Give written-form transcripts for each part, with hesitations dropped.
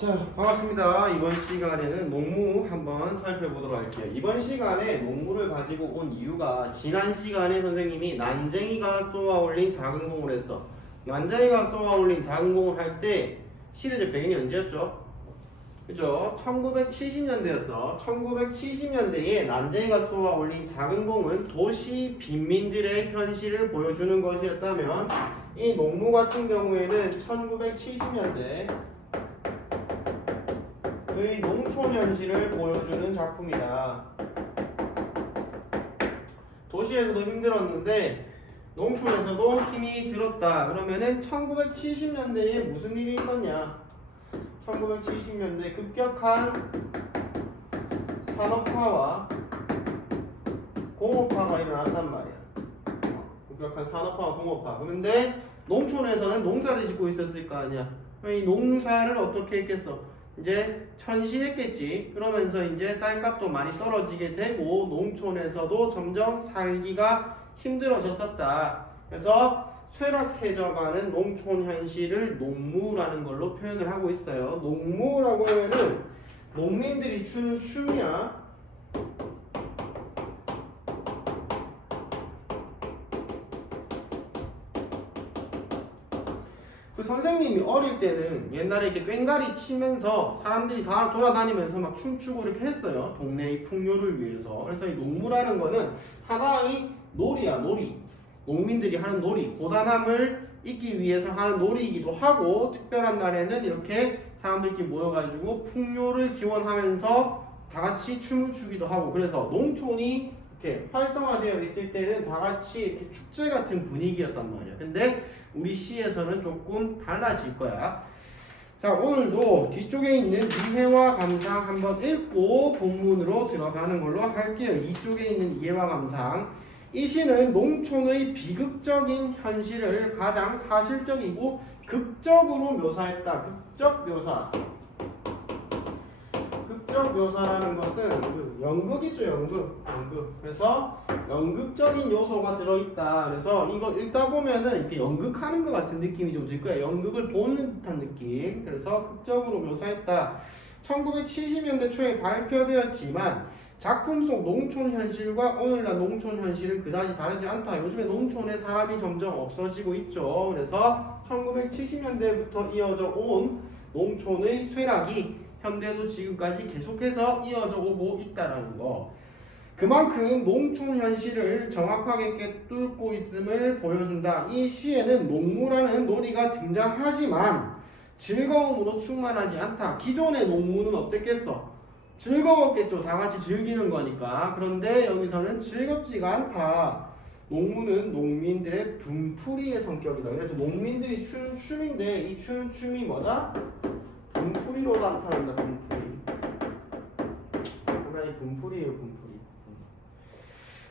자, 반갑습니다. 이번 시간에는 농무 한번 살펴보도록 할게요. 이번 시간에 농무를 가지고 온 이유가 지난 시간에 선생님이 난쟁이가 쏘아 올린 작은 공을 했어. 난쟁이가 쏘아 올린 작은 공을 할 때 시대적 배경이 언제였죠? 그죠? 1970년대였어. 1970년대에 난쟁이가 쏘아 올린 작은 공은 도시 빈민들의 현실을 보여주는 것이었다면 이 농무 같은 경우에는 1970년대 의 농촌 현실을 보여주는 작품이다. 도시에서도 힘들었는데 농촌에서도 힘이 들었다. 그러면은 1970년대에 무슨 일이 있었냐? 1970년대 급격한 산업화와 공업화가 일어났단 말이야. 급격한 산업화와 공업화. 그런데 농촌에서는 농사를 짓고 있었을 거 아니야. 이 농사를 어떻게 했겠어? 이제 천시했겠지. 그러면서 이제 쌀값도 많이 떨어지게 되고 농촌에서도 점점 살기가 힘들어졌었다. 그래서 쇠락해져가는 농촌 현실을 농무라는 걸로 표현을 하고 있어요. 농무라고 하면은 농민들이 추는 춤이야. 그 선생님이 어릴 때는 옛날에 이렇게 꽹과리 치면서 사람들이 다 돌아다니면서 막 춤추고 이렇게 했어요. 동네의 풍요를 위해서. 그래서 이 농무라는 거는 하나의 놀이야, 놀이. 농민들이 하는 놀이. 고단함을 잊기 위해서 하는 놀이이기도 하고, 특별한 날에는 이렇게 사람들끼리 모여가지고 풍요를 기원하면서 다 같이 춤을 추기도 하고, 그래서 농촌이 이렇게 활성화되어 있을 때는 다 같이 이렇게 축제 같은 분위기였단 말이야. 근데 우리 시에서는 조금 달라질 거야. 자, 오늘도 뒤쪽에 있는 이해와 감상 한번 읽고 본문으로 들어가는 걸로 할게요. 이쪽에 있는 이해와 감상. 이 시는 농촌의 비극적인 현실을 가장 사실적이고 극적으로 묘사했다. 극적 묘사. 극적 묘사라는 것은 연극 있죠, 연극. 그래서 연극적인 요소가 들어있다. 그래서 이거 읽다 보면은 이렇게 연극하는 것 같은 느낌이 좀 들 거예요. 연극을 보는 듯한 느낌. 그래서 극적으로 묘사했다. 1970년대 초에 발표되었지만 작품 속 농촌 현실과 오늘날 농촌 현실은 그다지 다르지 않다. 요즘에 농촌에 사람이 점점 없어지고 있죠. 그래서 1970년대부터 이어져 온 농촌의 쇠락이 현대도 지금까지 계속해서 이어져 오고 있다는 거. 그만큼 농촌 현실을 정확하게 꿰뚫고 있음을 보여준다. 이 시에는 농무라는 놀이가 등장하지만 즐거움으로 충만하지 않다. 기존의 농무는 어땠겠어? 즐거웠겠죠. 다 같이 즐기는 거니까. 그런데 여기서는 즐겁지가 않다. 농무는 농민들의 분풀이의 성격이다. 그래서 농민들이 추는 춤인데 이 추는 춤이 뭐다? 분풀이로 나타난다. 분풀이. 하나의 분풀이에요. 분풀이.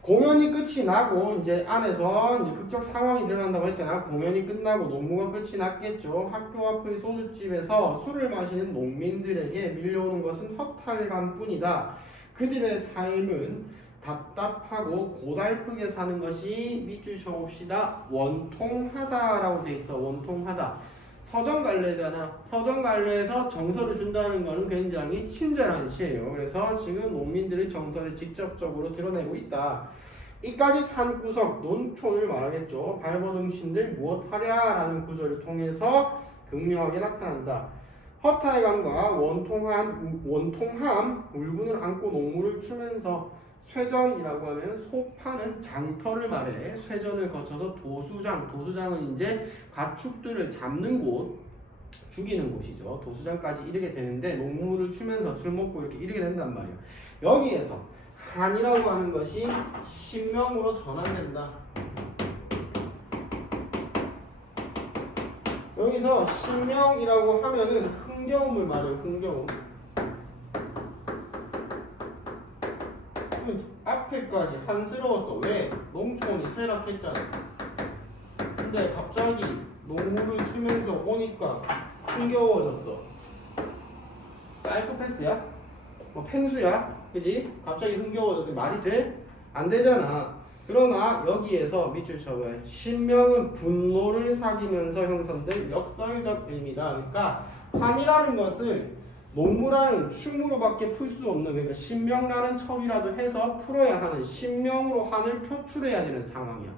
공연이 끝이 나고 이제 안에서 이제 극적 상황이 일어난다고 했잖아. 공연이 끝나고 농무가 끝이 났겠죠. 학교 앞의 소주집에서 술을 마시는 농민들에게 밀려오는 것은 허탈감뿐이다. 그들의 삶은 답답하고 고달프게 사는 것이 밑줄 쳐봅시다. 원통하다라고 돼 있어. 원통하다. 서정갈래잖아. 서정갈래에서 정서를 준다는 것은 굉장히 친절한 시예요. 그래서 지금 농민들의 정서를 직접적으로 드러내고 있다. 이까지 산구석 논촌을 말하겠죠. 발버둥신들 무엇하랴라는 구절을 통해서 극명하게 나타난다. 허탈감과 원통함, 울분을 안고 농무를 추면서 쇠전이라고 하면 소 파는 장터를 말해. 쇠전을 거쳐서 도수장은 이제 가축들을 잡는 곳, 죽이는 곳이죠. 도수장까지 이르게 되는데 농무를 추면서 술 먹고 이렇게 이르게 된단 말이에요. 여기에서 한이라고 하는 것이 신명으로 전환된다. 여기서 신명이라고 하면은 흥겨움을 말해요. 흥겨움. 앞에까지 한스러웠어. 왜? 농촌이 쇠락했잖아. 근데 갑자기 농무를 추면서 오니까 흥겨워졌어. 사이코패스야? 뭐 펭수야? 그지? 갑자기 흥겨워졌는데 말이 돼? 안 되잖아. 그러나 여기에서 밑줄 쳐봐요. 신명은 분노를 사귀면서 형성된 역설적 의미다. 그러니까 한이라는 것은 농무라는 춤으로밖에 풀 수 없는, 그러니까 신명나는 척이라도 해서 풀어야 하는, 신명으로 한을 표출해야 되는 상황이야.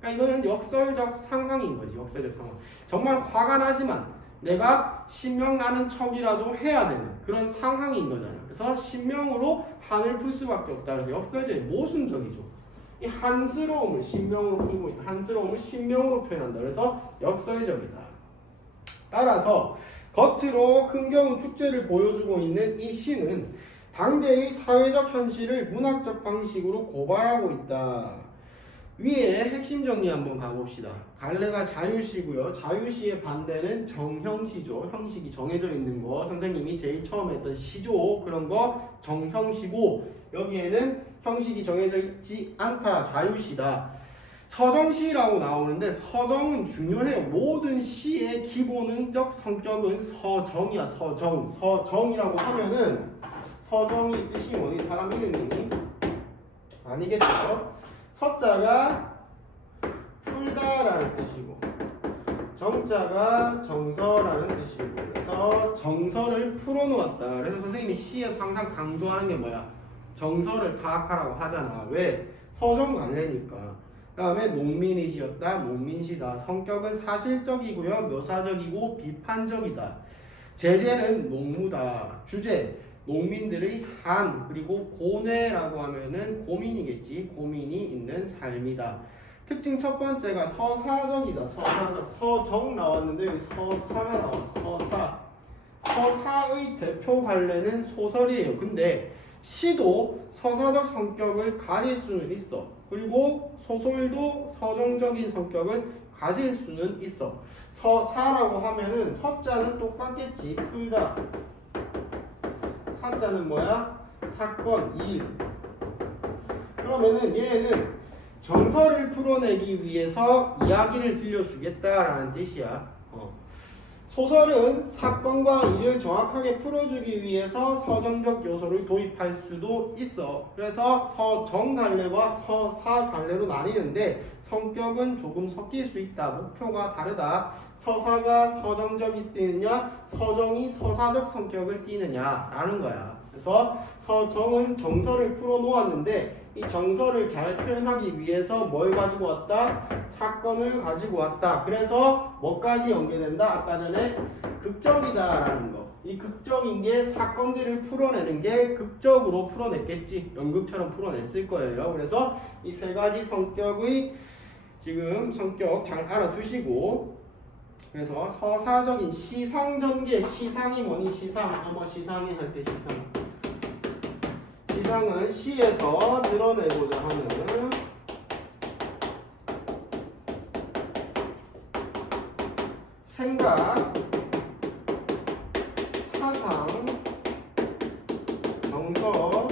그러니까 이거는 역설적 상황인 거지. 역설적 상황. 정말 화가 나지만 내가 신명나는 척이라도 해야 되는 그런 상황인 거잖아. 그래서 신명으로 한을 풀 수밖에 없다. 그래서 역설적이 모순적이죠. 이 한스러움을 신명으로 풀고 있는, 한스러움을 신명으로 표현한다. 그래서 역설적이다. 따라서 겉으로 흥겨운 축제를 보여주고 있는 이 시는 당대의 사회적 현실을 문학적 방식으로 고발하고 있다. 위에 핵심 정리 한번 가봅시다. 갈래가 자유시고요. 자유시의 반대는 정형시죠. 형식이 정해져 있는 거. 선생님이 제일 처음 했던 시조 그런 거 정형시고, 여기에는 형식이 정해져 있지 않다. 자유시다. 서정시라고 나오는데 서정은 중요해요. 모든 시의 기본적 성격은 서정이야. 서정이라고 하면은 서정이 뜻이 뭐니? 사람 이름이니? 아니겠죠? 서자가 풀다라는 뜻이고 정자가 정서라는 뜻이고, 그래서 정서를 풀어놓았다. 그래서 선생님이 시에서 항상 강조하는 게 뭐야? 정서를 파악하라고 하잖아. 왜? 서정관례니까. 그 다음에 농민이 지었다. 농민시다. 성격은 사실적이고요. 묘사적이고 비판적이다. 제재는 농무다. 주제 농민들의 한, 그리고 고뇌라고 하면은 고민이겠지. 고민이 있는 삶이다. 특징 첫 번째가 서사적이다. 서사적. 서정 나왔는데 여기 서사가 나왔어. 서사. 서사의 대표 관례는 소설이에요. 근데 시도 서사적 성격을 가질 수는 있어. 그리고 소설도 서정적인 성격을 가질 수는 있어. 서사라고 하면은 서자는 똑같겠지. 풀다. 사자는 뭐야? 사건, 일. 그러면은 얘는 정서를 풀어내기 위해서 이야기를 들려주겠다라는 뜻이야. 소설은 사건과 일을 정확하게 풀어주기 위해서 서정적 요소를 도입할 수도 있어. 그래서 서정관례와 서사관례로 나뉘는데 성격은 조금 섞일 수 있다. 목표가 다르다. 서사가 서정적이 띠느냐, 서정이 서사적 성격을 띠느냐라는 거야. 그래서 서정은 정서를 풀어놓았는데 이 정서를 잘 표현하기 위해서 뭘 가지고 왔다? 사건을 가지고 왔다. 그래서 뭐까지 연계된다? 아까 전에 극적이다라는 거. 이 극적인 게 사건들을 풀어내는 게 극적으로 풀어냈겠지. 연극처럼 풀어냈을 거예요. 그래서 이 세 가지 성격의 지금 성격 잘 알아두시고, 그래서 서사적인 시상전개. 시상이 뭐니? 시상. 시상이 할 때 시상. 시상은 시에서 드러내고자 하는 생각, 사상, 정서,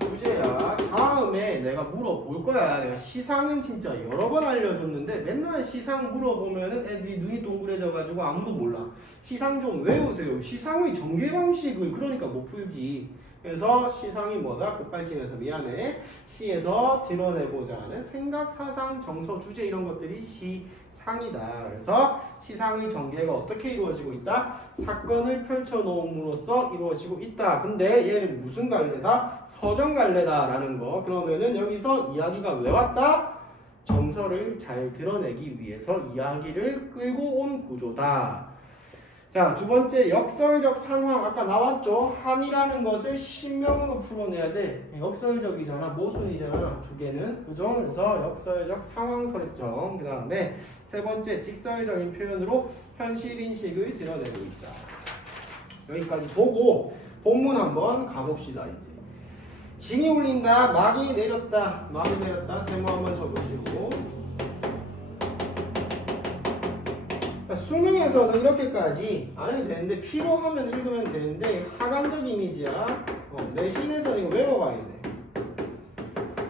주제야. 다음에 내가 물어볼 거야. 내가 시상은 진짜 여러 번 알려줬는데 맨날 시상 물어보면은 애들이 눈이 동그래져가지고 아무도 몰라. 시상 좀 외우세요. 시상의 전개 방식을 그러니까 못 풀지. 그래서 시상이 뭐다? 급발진해서 미안해. 시에서 드러내고자 하는 생각, 사상, 정서, 주제 이런 것들이 시상이다. 그래서 시상의 전개가 어떻게 이루어지고 있다? 사건을 펼쳐놓음으로써 이루어지고 있다. 근데 얘는 무슨 관례다? 서정관례다라는 거. 그러면은 여기서 이야기가 왜 왔다? 정서를 잘 드러내기 위해서 이야기를 끌고 온 구조다. 자, 두 번째 역설적 상황. 아까 나왔죠? 한이라는 것을 신명으로 풀어내야 돼. 역설적이잖아. 모순이잖아. 두 개는. 그죠? 그래서 역설적 상황 설정. 그 다음에 세 번째 직설적인 표현으로 현실인식을 드러내고 있다. 여기까지 보고 본문 한번 가봅시다. 이제 징이 울린다. 막이 내렸다. 막이 내렸다. 세모 한번 쳐보시고. 수능에서는 이렇게까지 안 해도 되는데 필요하면 읽으면 되는데 하관적 이미지야. 내신에서는 이거 외워가야 돼.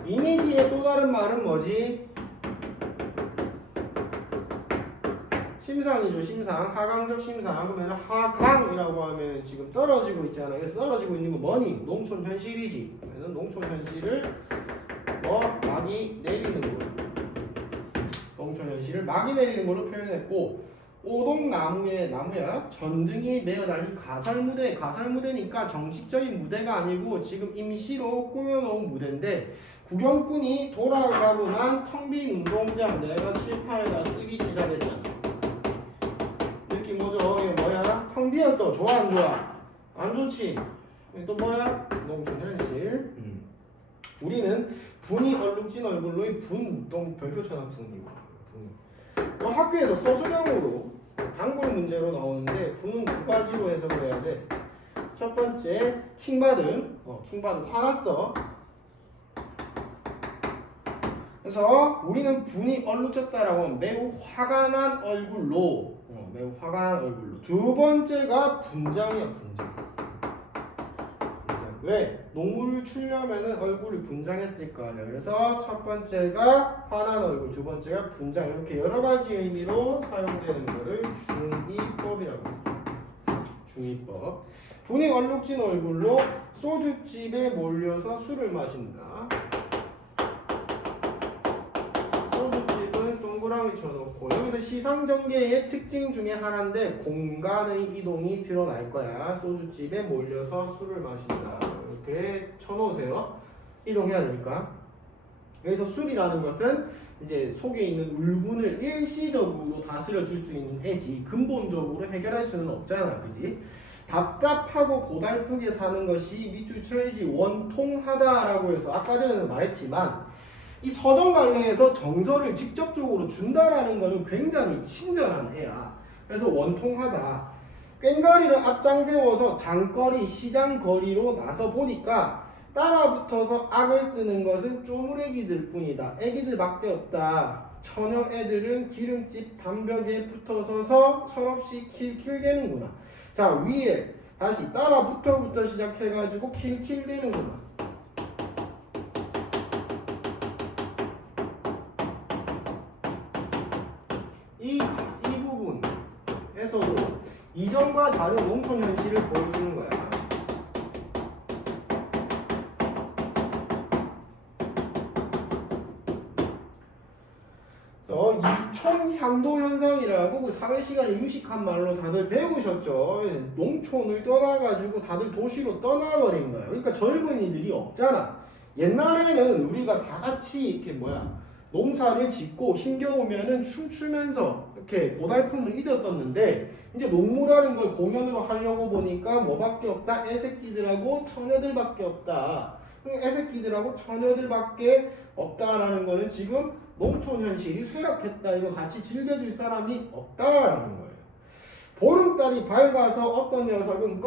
이미지의 또 다른 말은 뭐지? 심상이죠. 심상. 하강적 심상. 그러면 하강이라고 하면 지금 떨어지고 있잖아. 그래서 떨어지고 있는 거 뭐니? 농촌 현실이지. 그래서 농촌 현실을 막이 내리는 걸로, 농촌 현실을 막이 내리는 걸로 표현했고, 오동나무에 나무야 전등이 매어 달린 가설무대. 가설무대니까 정식적인 무대가 아니고 지금 임시로 꾸며놓은 무대인데 구경꾼이 돌아가고 난 텅 빈 운동장 내가 칠판에다 쓰기 시작했잖아. 느낌 뭐죠? 이게 뭐야? 텅 비었어. 좋아 안 좋아? 안 좋지. 또 뭐야? 농촌 현실. 우리는 분이 얼룩진 얼굴로 이 분 별표 쳐놔. 분이고. 학교에서 서술형으로 단골 문제로 나오는데 분은 두 가지로 해석을 해야 돼. 첫 번째 킹받음. 킹받음 화났어. 그래서 우리는 분이 얼룩졌다라고 하면 매우 화가 난 얼굴로. 매우 화가 난 얼굴로. 두 번째가 분장이야. 분장. 왜? 농물을 추려면은 얼굴을 분장했을 거 아니야. 그래서 첫 번째가 화난 얼굴, 두 번째가 분장. 이렇게 여러 가지 의미로 사용되는 거를 중의법이라고 해요. 중의법. 분이 얼룩진 얼굴로 소주집에 몰려서 술을 마신다. 소주집은 동그라미 쳐놓고 여기서 시상전개의 특징 중에 하나인데 공간의 이동이 드러날 거야. 소주집에 몰려서 술을 마신다. 이렇게 쳐놓으세요. 이동해야 되니까. 여기서 술이라는 것은 이제 속에 있는 울분을 일시적으로 다스려 줄 수 있는 애지 근본적으로 해결할 수는 없잖아. 그지? 답답하고 고달프게 사는 것이 밑줄 쳐야지 원통하다라고 해서 아까 전에 말했지만 이 서정관례에서 정서를 직접적으로 준다라는 것은 굉장히 친절한 애야. 그래서 원통하다. 꽹과리를 앞장 세워서 장거리, 시장거리로 나서 보니까 따라붙어서 악을 쓰는 것은 쪼무레기들 뿐이다. 애기들밖에 없다. 처녀 애들은 기름집 담벽에 붙어서서 철없이 킬킬대는구나. 자, 위에 다시 따라붙어부터 시작해가지고 킬킬대는구나. 이 부분에서도 이전과 다른 농촌 현실을 보여주는 거야. 이촌향도 현상이라고 그 사회시간에 유식한 말로 다들 배우셨죠. 농촌을 떠나가지고 다들 도시로 떠나버린 거야. 그러니까 젊은이들이 없잖아. 옛날에는 우리가 다 같이 이렇게 농사를 짓고 힘겨우면은 춤추면서 이렇게 고달픔을 잊었었는데 이제 농무라는 걸 공연으로 하려고 보니까 뭐밖에 없다? 애새끼들하고 처녀들밖에 없다. 애새끼들하고 처녀들밖에 없다라는 거는 지금 농촌 현실이 쇠락했다. 이거 같이 즐겨줄 사람이 없다라는 거예요. 보름달이 밝아서 어떤 녀석은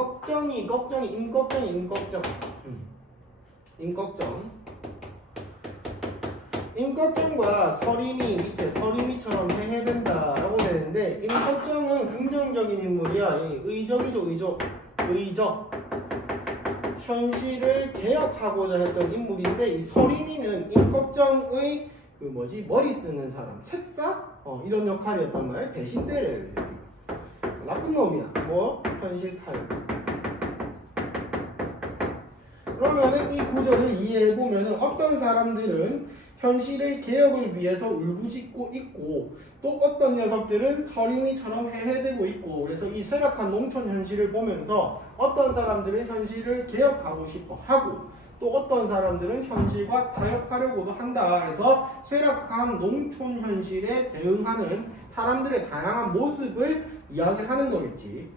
임꺽정과 서림이 밑에 서림이처럼 행해야 된다라고 되는데 임꺽정은 긍정적인 인물이야. 의적. 현실을 개혁하고자 했던 인물인데 이 서림이는 임꺽정의 머리 쓰는 사람, 책사? 이런 역할이었단 말이야. 배신대래. 나쁜 놈이야. 현실 탈. 그러면은 이 구절을 이해해보면은 어떤 사람들은 현실의 개혁을 위해서 울부짖고 있고 또 어떤 녀석들은 서림이처럼 해해되고 있고 그래서 이 쇠락한 농촌 현실을 보면서 어떤 사람들은 현실을 개혁하고 싶어 하고 또 어떤 사람들은 현실과 타협하려고도 한다. 그래서 쇠락한 농촌 현실에 대응하는 사람들의 다양한 모습을 이야기하는 거겠지.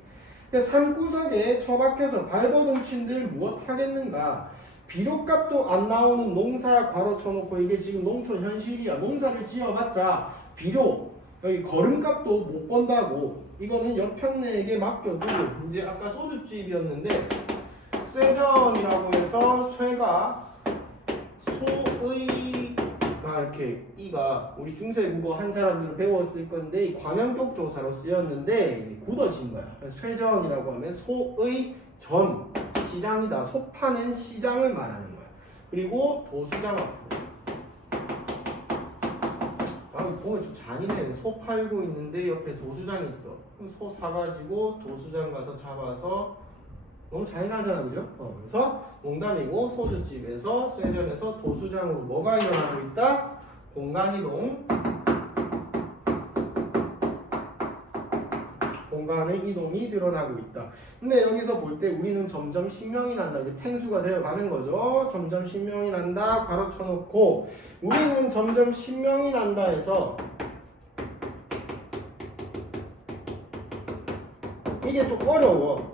산구석에 처박혀서 발버둥 친들 무엇 하겠는가. 비료값도 안 나오는 농사 괄호 쳐놓고 이게 지금 농촌 현실이야. 농사를 지어봤자 비료, 여기 거름값도 못 건다고. 이거는 옆편네에게 맡겨두고 이제 아까 소주집이었는데 쇠전이라고 해서 쇠가 소의가 이렇게 이가 우리 중세국어 한 사람들은 배웠을 건데 이 관형격 조사로 쓰였는데 굳어진 거야. 쇠전이라고 하면 소의전 시장이다. 소 파는 시장을 말하는 거야. 그리고 도수장 앞으로. 보면 좀 잔인해. 소 팔고 있는데 옆에 도수장이 있어. 그럼 소 사가지고 도수장 가서 잡아서 너무 잔인하잖아, 그죠? 그래서 농담이고 소주집에서 쇠전에서 도수장으로 뭐가 일어나고 있다? 공간이동. 공간의 이동이 드러나고 있다. 근데 여기서 볼 때 우리는 점점 신명이 난다. 이제 팽수가 되어가는 거죠. 점점 신명이 난다. 가로 쳐놓고 우리는 점점 신명이 난다 해서 이게 좀 어려워.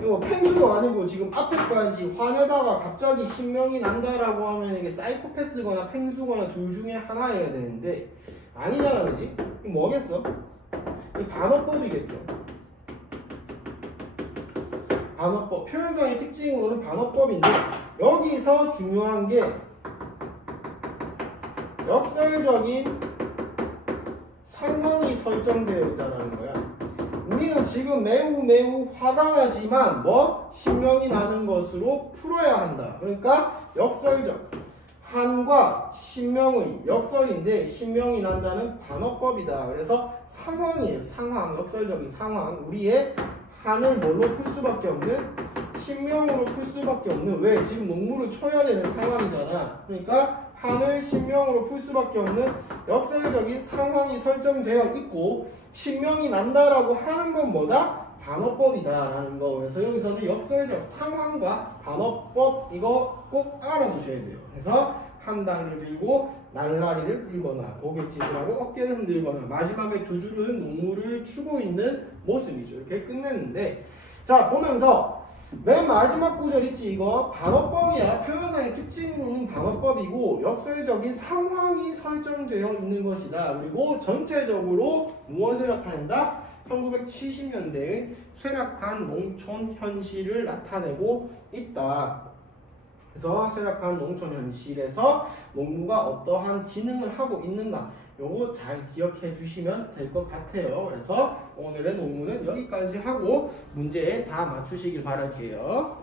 이거 팽수도 아니고 지금 앞에 거야지 화내다가 갑자기 신명이 난다라고 하면 이게 사이코패스거나 팽수거나 둘 중에 하나여야 되는데 아니잖아, 그지? 이거 뭐겠어? 이 반어법이겠죠. 반어법. 표현상의 특징으로는 반어법인데 여기서 중요한 게 역설적인 상황이 설정되어 있다는 거야. 우리는 지금 매우 화가 나지만 신명이 나는 것으로 풀어야 한다. 그러니까 역설적 한과 신명의 역설인데 신명이 난다는 반어법이다. 그래서 상황이에요. 상황, 역설적인 상황. 우리의 한을 뭘로 풀 수밖에 없는 신명으로 풀 수밖에 없는 왜? 지금 농무를 쳐야 되는 상황이잖아. 그러니까 한을 신명으로 풀 수밖에 없는 역설적인 상황이 설정되어 있고 신명이 난다라고 하는 건 뭐다? 반어법이다라는 거. 그래서 여기서는 역설적 상황과 반어법 이거 꼭 알아두셔야 돼요. 그래서 한 달을 들고 날라리를 불거나 고갯짓을 하고 어깨를 흔들거나 마지막에 두 줄은 농무를 추고 있는 모습이죠. 이렇게 끝냈는데 자 보면서 맨 마지막 구절 있지 이거 반어법이야. 표현상의 특징으로는 반어법이고 역설적인 상황이 설정되어 있는 것이다. 그리고 전체적으로 무엇을 나타낸다? 1970년대의 쇠락한 농촌 현실을 나타내고 있다. 그래서 쇠락한 농촌 현실에서 농무가 어떠한 기능을 하고 있는가 요거 잘 기억해 주시면 될 것 같아요. 그래서 오늘의 농무는 여기까지 하고 문제에 다 맞추시길 바랄게요.